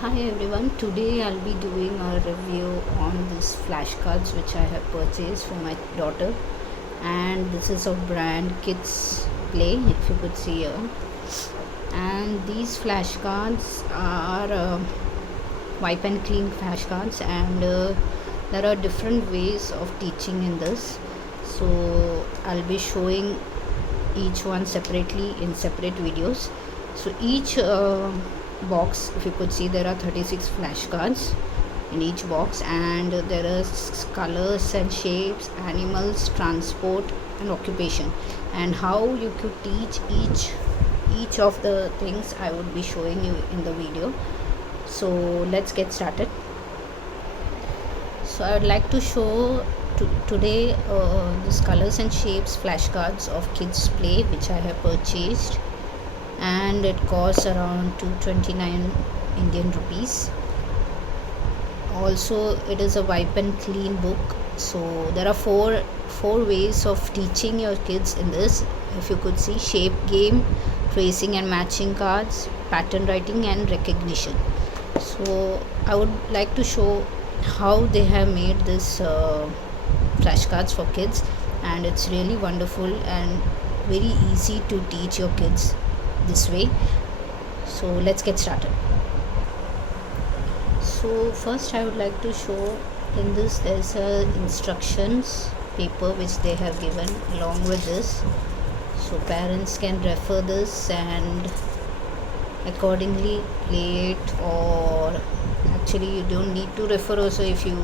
Hi everyone, today I'll be doing a review on these flashcards which I have purchased for my daughter, and this is of brand Kids Play, if you could see here. And these flashcards are wipe and clean flashcards, and there are different ways of teaching in this. So I'll be showing each one separately in separate videos. So each box, if you could see, there are 36 flashcards in each box, and there are colors and shapes, animals, transport and occupation, and how you could teach each of the things I would be showing you in the video. So let's get started. So I would like to show today this colors and shapes flashcards of Kids Play which I have purchased, and it costs around 229 Indian rupees. Also, it is a wipe and clean book. So there are four ways of teaching your kids in this. If you could see, shape game, tracing and matching cards, pattern writing and recognition. So I would like to show how they have made this flashcards for kids, and it's really wonderful and very easy to teach your kids this way. So let's get started. So first I would like to show, in this there's a instructions paper which they have given along with this, so parents can refer this and accordingly play it, or actually you don't need to refer also. If you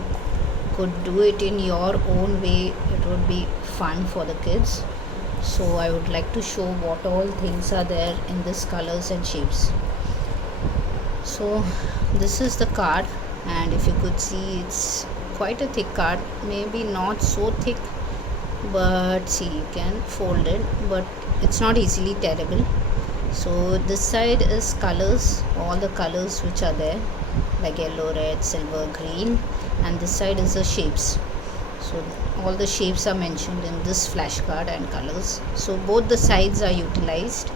could do it in your own way, it would be fun for the kids. So I would like to show what all things are there in this colors and shapes. So this is the card, and if you could see, it's quite a thick card, maybe not so thick, but see, you can fold it, but it's not easily tearable. So this side is colors, all the colors which are there, like yellow, red, silver, green, and this side is the shapes. So all the shapes are mentioned in this flashcard and colors. So both the sides are utilized.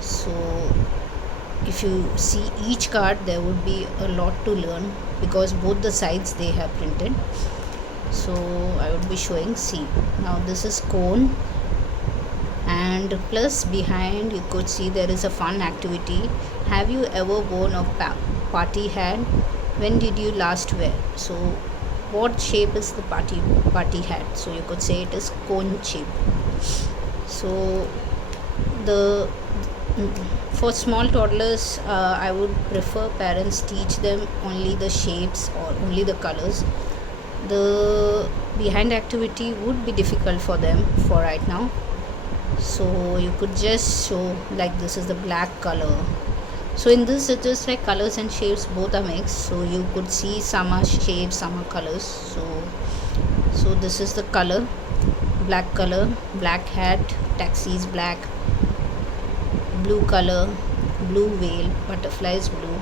So if you see each card, there would be a lot to learn because both the sides they have printed. So I would be showing. See, now this is cone, and plus behind you could see there is a fun activity. Have you ever worn a party hat? When did you last wear? So what shape is the party hat? So you could say it is cone shape. So the for small toddlers, I would prefer parents teach them only the shapes or only the colors. The behind activity would be difficult for them for right now. So you could just show, like, this is the black color. So in this it is like colors and shapes both are mixed, so you could see some are shapes, some are colors. So this is the color, black color, black hat, taxi is black, blue color, blue veil, butterfly is blue.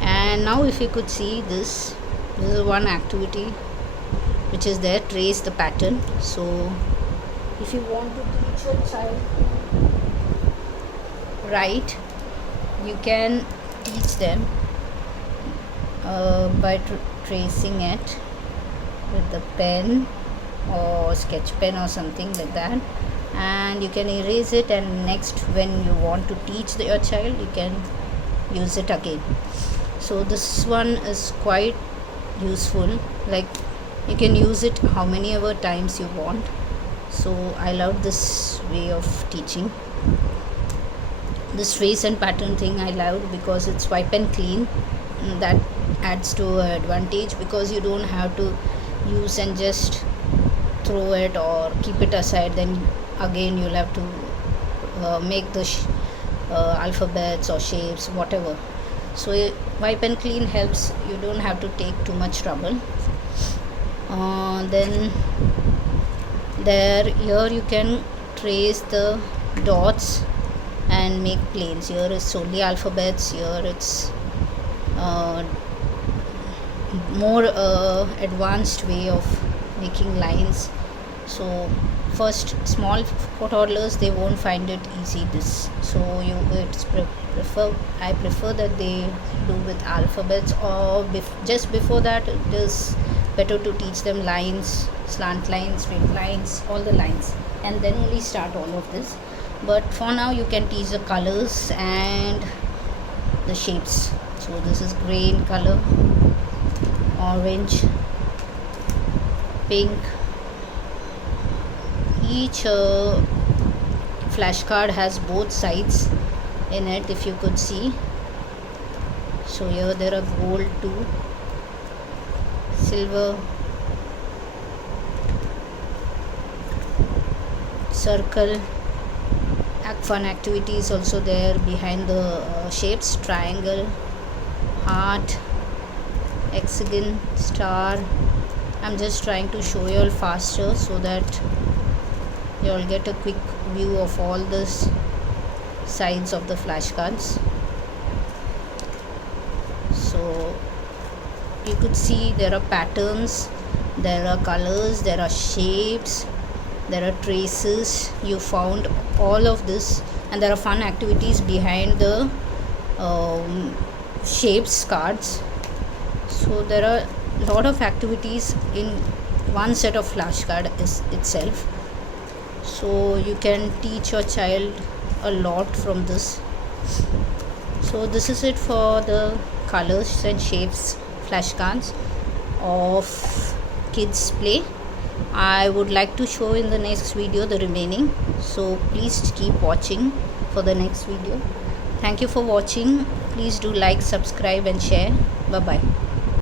And now if you could see, this is one activity which is there, trace the pattern. So if you want to teach your child write, you can teach them by tracing it with the pen or sketch pen or something like that, and you can erase it, and next when you want to teach your child, you can use it again. So this one is quite useful, like you can use it how many ever times you want. So I love this way of teaching. This trace and pattern thing I love because it's wipe and clean. That adds to advantage because you don't have to use and just throw it or keep it aside, then again you'll have to make the alphabets or shapes, whatever. So wipe and clean helps, you don't have to take too much trouble. Then here you can trace the dots and make planes. Here is solely alphabets, here it's more advanced way of making lines So first, small toddlers, they won't find it easy this, so I prefer that they do with alphabets, or just before that it is better to teach them lines, slant lines, straight lines, all the lines, and then only start all of this. But for now you can teach the colors and the shapes. So this is gray in color, orange, pink. Each flashcard has both sides in it, if you could see. So here there are gold too, silver, circle. Fun activities also there behind the shapes: triangle, heart, hexagon, star. I'm just trying to show you all faster so that you all get a quick view of all the sides of the flashcards. So you could see there are patterns, there are colors, there are shapes, there are traces. You found all of this, and there are fun activities behind the shapes cards. So there are a lot of activities in one set of flashcard itself. So you can teach your child a lot from this. So this is it for the colors and shapes flashcards of kids play. I would like to show in the next video the remaining, so please keep watching for the next video. Thank you for watching. Please do like, subscribe and share. Bye bye.